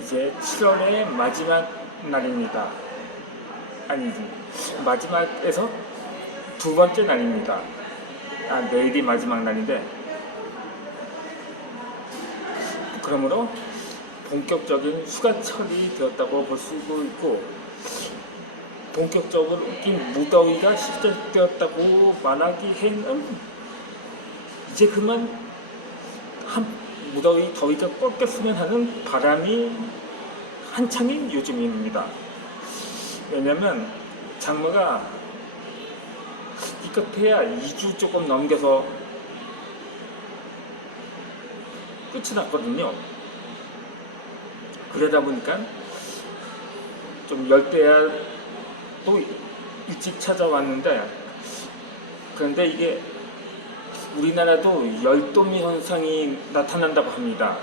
이제 7월의 마지막 날입니다. 아니지, 마지막에서 두 번째 날입니다. 내일이 마지막 날인데, 그러므로 본격적인 휴가철이 되었다고 볼 수 있고, 본격적으로 무더위가 시작되었다고 말하기에는 이제 그만 무더위 더위가 꺾였으면 하는 바람이 한창인 요즘입니다. 왜냐면 장마가 기껏해야 2주 조금 넘겨서 끝이 났거든요. 그러다 보니까 좀 열대야 또 일찍 찾아왔는데, 그런데 이게 우리나라도 열도미 현상이 나타난다고 합니다.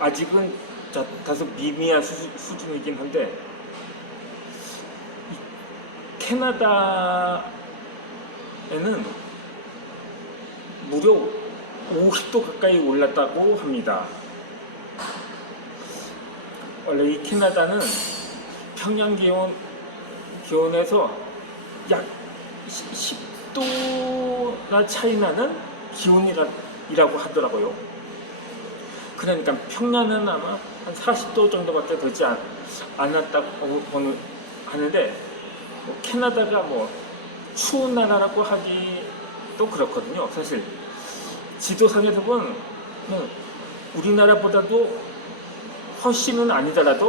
아직은 다소 미미한 수준이긴 한데, 캐나다에는 무려 50도 가까이 올랐다고 합니다. 원래 이 캐나다는 평양 기온에서 약 10도나 차이 나는 기온이라고 하더라고요. 그러니까 평양은 아마 한 40도 정도밖에 되지 않았다고 하는데, 캐나다가 추운 나라라고 하기도 그렇거든요. 사실 지도상에서 보면 우리나라보다도 훨씬은 아니더라도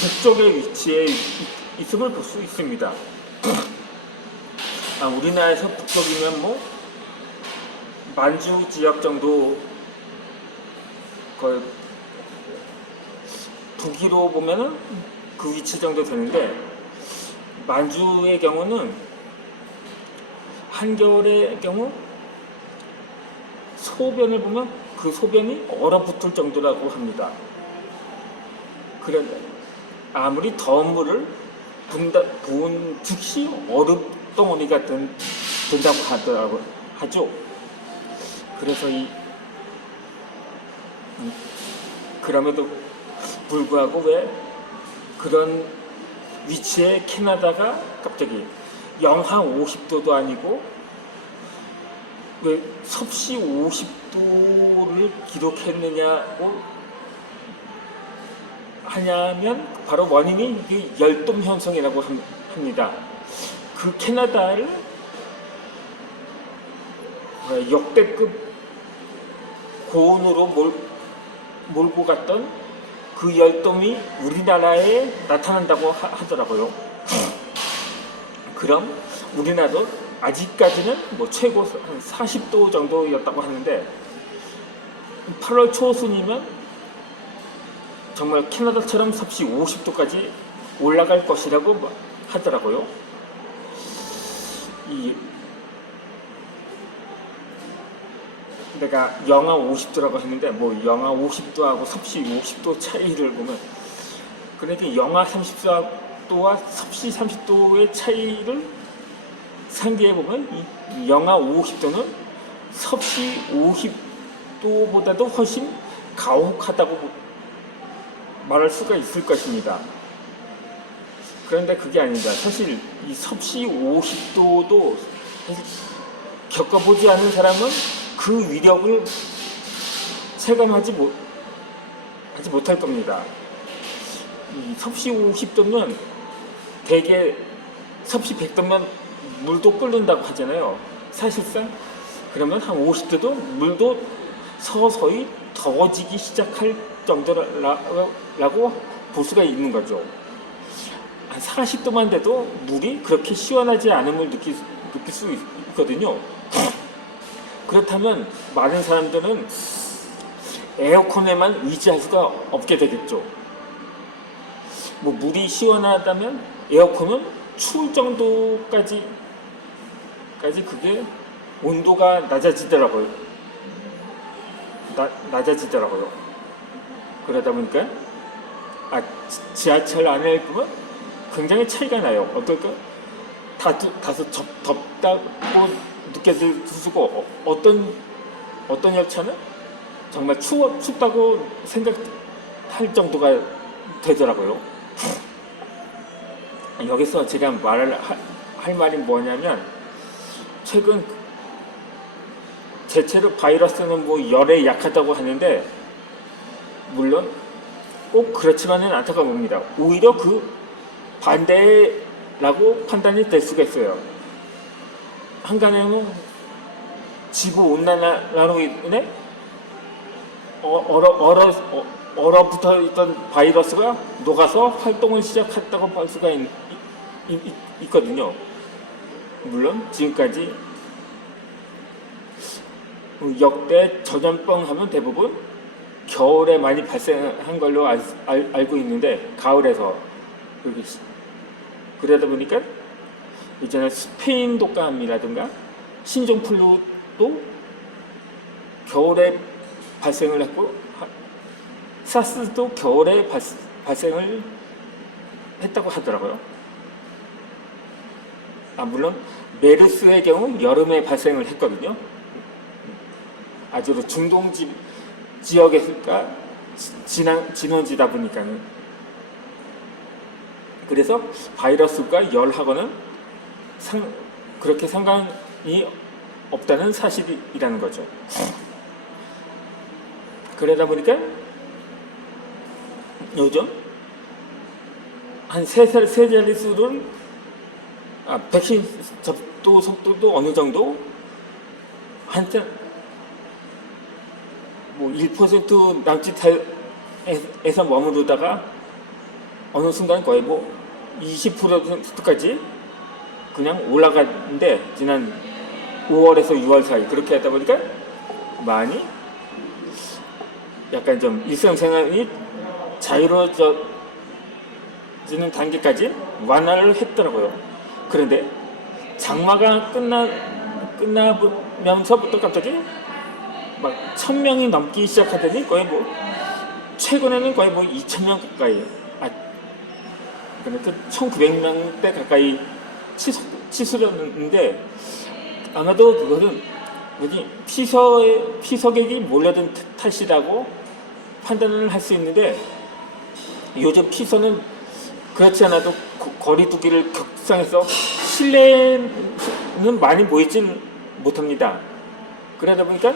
북쪽에 위치해 있음을 볼 수 있습니다. 우리나라에서 북쪽이면 만주 지역 정도, 북위로 보면은 그 위치 정도 되는데, 만주의 경우는 한겨울의 경우 소변을 보면 그 소변이 얼어붙을 정도라고 합니다. 그런데 아무리 더운 물을 부은 즉시 얼음덩어리가 된다고 하죠. 그래서 그럼에도 불구하고 왜 그런 위치에 캐나다가 갑자기 영하 50도도 아니고 왜 섭씨 50도를 기록했느냐고 하냐면, 바로 원인이 열돔 현상이라고 합니다. 그 캐나다를 역대급 고온으로 몰고 갔던 그 열돔이 우리나라에 나타난다고 하더라고요. 그럼 우리나라도 아직까지는 최고 한 40도 정도였다고 하는데, 8월 초순이면 정말 캐나다처럼 섭씨 50도까지 올라갈 것이라고 하더라고요. 내가 영하 50도라고 했는데, 영하 50도하고 섭씨 50도 차이를 보면, 그러니까 영하 30도와 섭씨 30도의 차이를 상기해 보면, 이 영하 50도는 섭씨 50도보다도 훨씬 가혹하다고 말할 수가 있을 것입니다. 그런데 그게 아닙니다. 사실 이 섭씨 50도도 겪어보지 않은 사람은 그 위력을 체감하지 못할 겁니다. 이 섭씨 50도면 대개 섭씨 100도면 물도 끓는다고 하잖아요. 사실상 그러면 한 50도도 물도 서서히 더워지기 시작할 정도라고 볼 수가 있는 거죠. 한 40도만 돼도 물이 그렇게 시원하지 않음을 느낄 수 있거든요. 그렇다면 많은 사람들은 에어컨에만 의지할 수가 없게 되겠죠. 물이 시원하다면 에어컨은 추울 정도까지 그게 온도가 낮아지더라고요. 그러다 보니까 지하철 안에 보면 굉장히 차이가 나요. 어떨까? 다소 덥다고 느껴질 수고, 어떤 열차는 정말 춥다고 할 정도가 되더라고요. 여기서 제가 할 말이 뭐냐면, 최근 대체로 바이러스는 뭐 열에 약하다고 하는데, 물론 꼭 그렇지만은 않다고 봅니다. 오히려 그 반대라고 판단이 될 수가 있어요. 한간에는 지구 온난화로 인해 얼어붙어 있던 바이러스가 녹아서 활동을 시작했다고 볼 수가 있거든요. 물론 지금까지 역대 전염병 하면 대부분 겨울에 많이 발생한 걸로 알고 있는데, 가을에서 그러다 보니까 이제는 스페인 독감이라든가 신종플루도 겨울에 발생을 했고, 사스도 겨울에 발생을 했다고 하더라고요. 물론 메르스의 경우 여름에 발생을 했거든요. 아주 중동 지역에가 진원지다 보니까는. 그래서 바이러스가 열하고는 그렇게 상관이 없다는 사실이라는 거죠. 그러다 보니까 요즘 한 세 자릿수를 백신 접도 속도도 어느 정도 한참 뭐 1% 남짓에서 머무르다가 어느 순간 거의 뭐 20%까지 그냥 올라갔는데, 지난 5월에서 6월 사이 그렇게 하다 보니까 많이 약간 좀 일상생활이 자유로워지는 단계까지 완화를 했더라고요. 그런데 장마가 끝나면서부터 갑자기 막 1000명이 넘기 시작하더니 거의 뭐 최근에는 거의 뭐 2000명 가까이, 그러니까 1900명대 가까이 치솟았는데, 아마도 그것은 피서객이 몰려든 탓이라고 판단을 할 수 있는데, 요즘 피서는 그렇지 않아도 거리 두기를 격상해서 실내는 많이 모이질 못합니다. 그러다 보니까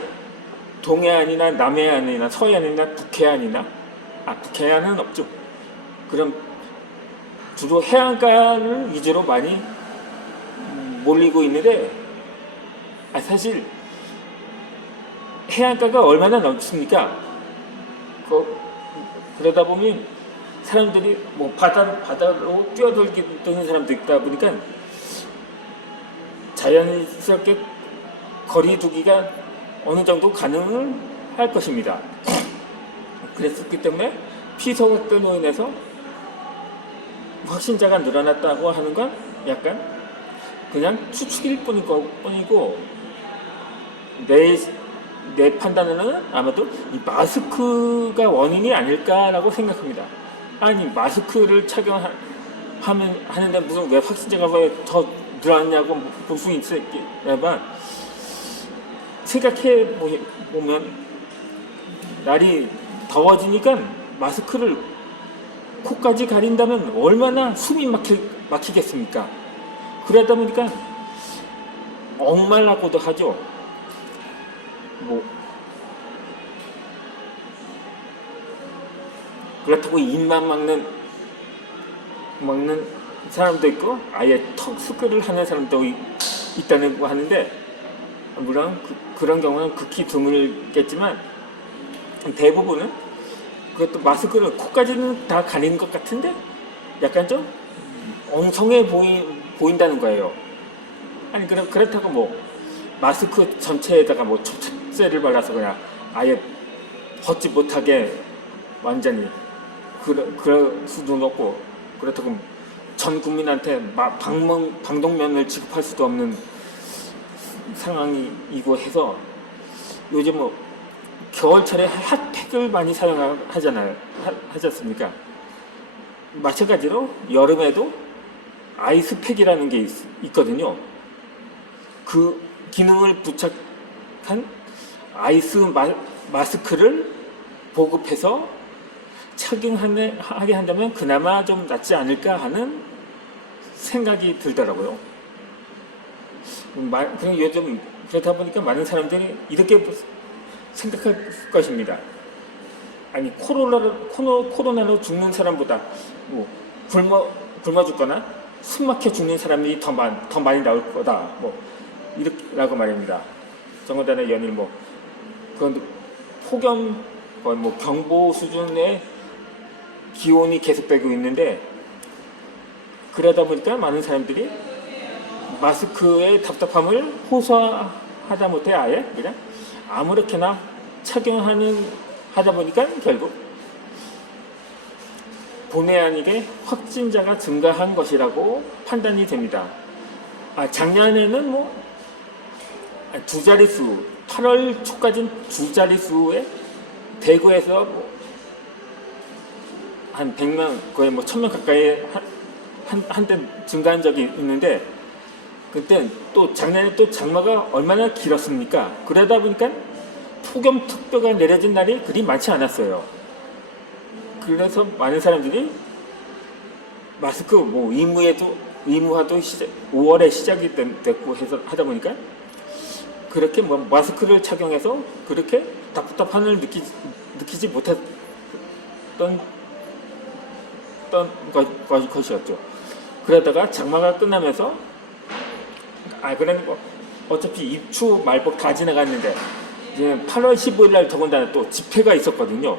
동해안이나 남해안이나 서해안이나 북해안이나 북해안은 없죠. 그럼 주로 해안가를 위주로 많이 몰리고 있는데, 사실 해안가가 얼마나 넓습니까? 그러다 보면 사람들이 뭐 바다로 뛰어들는 사람도 있다 보니까 자연스럽게 거리 두기가 어느 정도 가능을 할 것입니다. 그랬기 때문에 피서객들로 인해서 확진자가 늘어났다고 하는 건 약간 그냥 추측일 뿐이고, 내 판단으로는 아마도 이 마스크가 원인이 아닐까라고 생각합니다. 아니, 마스크를 착용하는데 무슨 왜 확진자가 왜 더 늘어났냐고 볼 수 있겠지만, 생각해 보면 날이 더워지니까 마스크를 코까지 가린다면 얼마나 숨이 막히겠습니까? 그러다 보니까 억말라고도 하죠. 뭐 그렇다고 입만 막는 사람도 있고, 아예 턱 수술을 하는 사람도 있다고 하는데, 물론 그런 경우는 극히 드물겠지만, 대부분은 그것도 마스크를 코까지는 다 가리는 것 같은데 약간 좀 엉성해 보인다는 거예요. 아니, 그렇다고 뭐 마스크 전체에다가 뭐 접착제를 발라서 그냥 아예 벗지 못하게 완전히 그럴 수도 없고, 그렇다고 전 국민한테 방독면을 지급할 수도 없는 상황이고 해서, 요즘 뭐 겨울철에 핫팩을 많이 하지 않습니까? 마찬가지로 여름에도 아이스팩이라는 게 있거든요. 그 기능을 부착한 아이스 마스크를 보급해서 착용하게 한다면 그나마 좀 낫지 않을까 하는 생각이 들더라고요. 그럼 요즘 그렇다 보니까 많은 사람들이 이렇게 생각할 것입니다. 아니 코로나로 죽는 사람보다 뭐 굶어 죽거나 숨 막혀 죽는 사람이 더 많이 나올 거다. 뭐 이렇게라고 말입니다. 정거단의 연일 뭐 그건 폭염 거의 뭐 경보 수준의 기온이 계속되고 있는데 그러다 보니까 많은 사람들이 마스크의 답답함을 호소하다 못해 아예 그냥 아무렇게나 하다 보니까 결국 본의 아니게 확진자가 증가한 것이라고 판단이 됩니다. 작년에는 뭐 두 자릿수, 8월 초까지는 두 자릿수에 대구에서 한 100명, 거의 뭐 1000명 가까이 한때 증가한 적이 있는데 그때 또 작년에 또 장마가 얼마나 길었습니까? 그러다 보니까 폭염 특보가 내려진 날이 그리 많지 않았어요. 그래서 많은 사람들이 마스크 뭐 의무화도 5월에 시작이 됐고 해서 하다 보니까 그렇게 뭐 마스크를 착용해서 그렇게 답답함을 느끼지 못했던 것이었죠. 그러다가 장마가 끝나면서 그러니까 어차피 입추 말복 다 지나갔는데 이제 8월 15일 날 더군다나 또 집회가 있었거든요.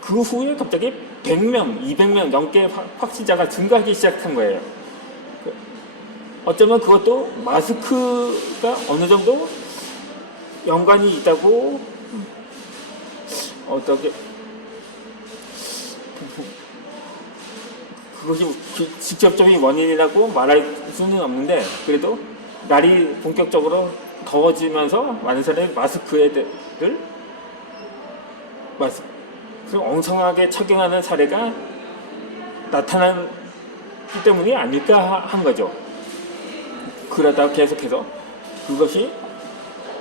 그 후에 갑자기 100명, 200명 넘게 확진자가 증가하기 시작한 거예요. 어쩌면 그것도 마스크가 어느 정도 연관이 있다고 어떻게 그것이 직접적인 원인이라고 말할 수는 없는데 그래도 날이 본격적으로 더워지면서 많은 사람이 마스크를 엉성하게 착용하는 사례가 나타나기 때문이 아닐까 한 거죠. 그러다 계속해서 그것이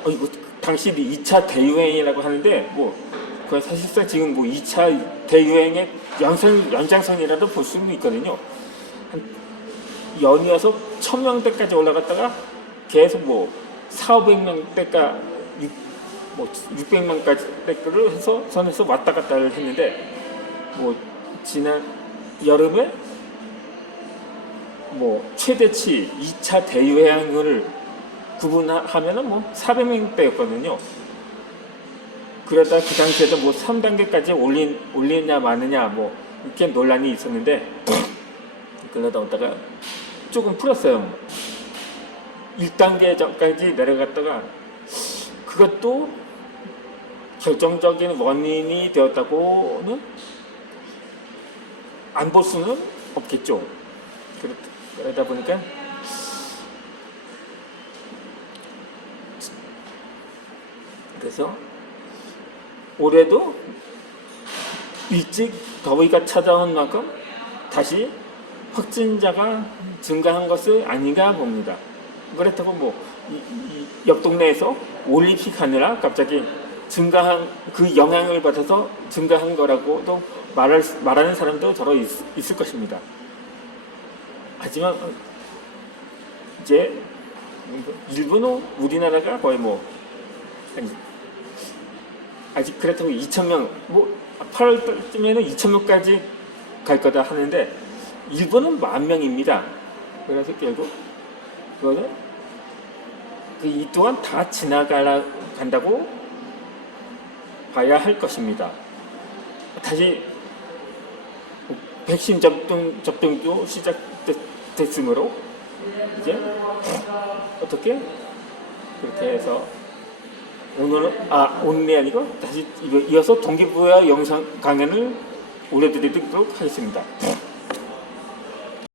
이거 당시 2차 대유행이라고 하는데 뭐 그건 사실상 지금 뭐 2차 대유행의 연장선이라도 볼 수는 있거든요. 한 연이어서 1000명대까지 올라갔다가 계속 뭐 400~500명대까 600명까지를 해서 선에서 왔다 갔다를 했는데 뭐 지난 여름에 뭐 최대치 2차 대유행을 구분하면은 뭐 400명대였거든요. 그러다 그 당시에도 뭐 3단계까지 올리냐 마느냐 뭐 이렇게 논란이 있었는데 그러다 오다가 조금 풀었어요. 1단계까지 내려갔다가 그것도 결정적인 원인이 되었다고는 안 볼 수는 없겠죠. 그러다 보니까 그래서 올해도 일찍 더위가 찾아온 만큼 다시 확진자가 증가한 것은 아닌가 봅니다. 그렇다고 뭐 옆 동네에서 올림픽 하느라 갑자기 증가한 그 영향을 받아서 증가한 거라고도 말하는 사람도 더러 있을 것입니다. 하지만 이제 일본은 우리나라가 거의 뭐 아직 그렇다고 2,000명 뭐 8월쯤에는 2,000명까지 갈 거다 하는데 일본은 10,000명입니다. 그래서 결국 그거는 이 또한 다 지나간다고 봐야 할 것입니다. 다시 백신 접종도 시작됐으므로 이제 어떻게 그렇게 해서 오늘이 아니고 다시 이어서 동기부여 영상 강연을 올려드리도록 하겠습니다.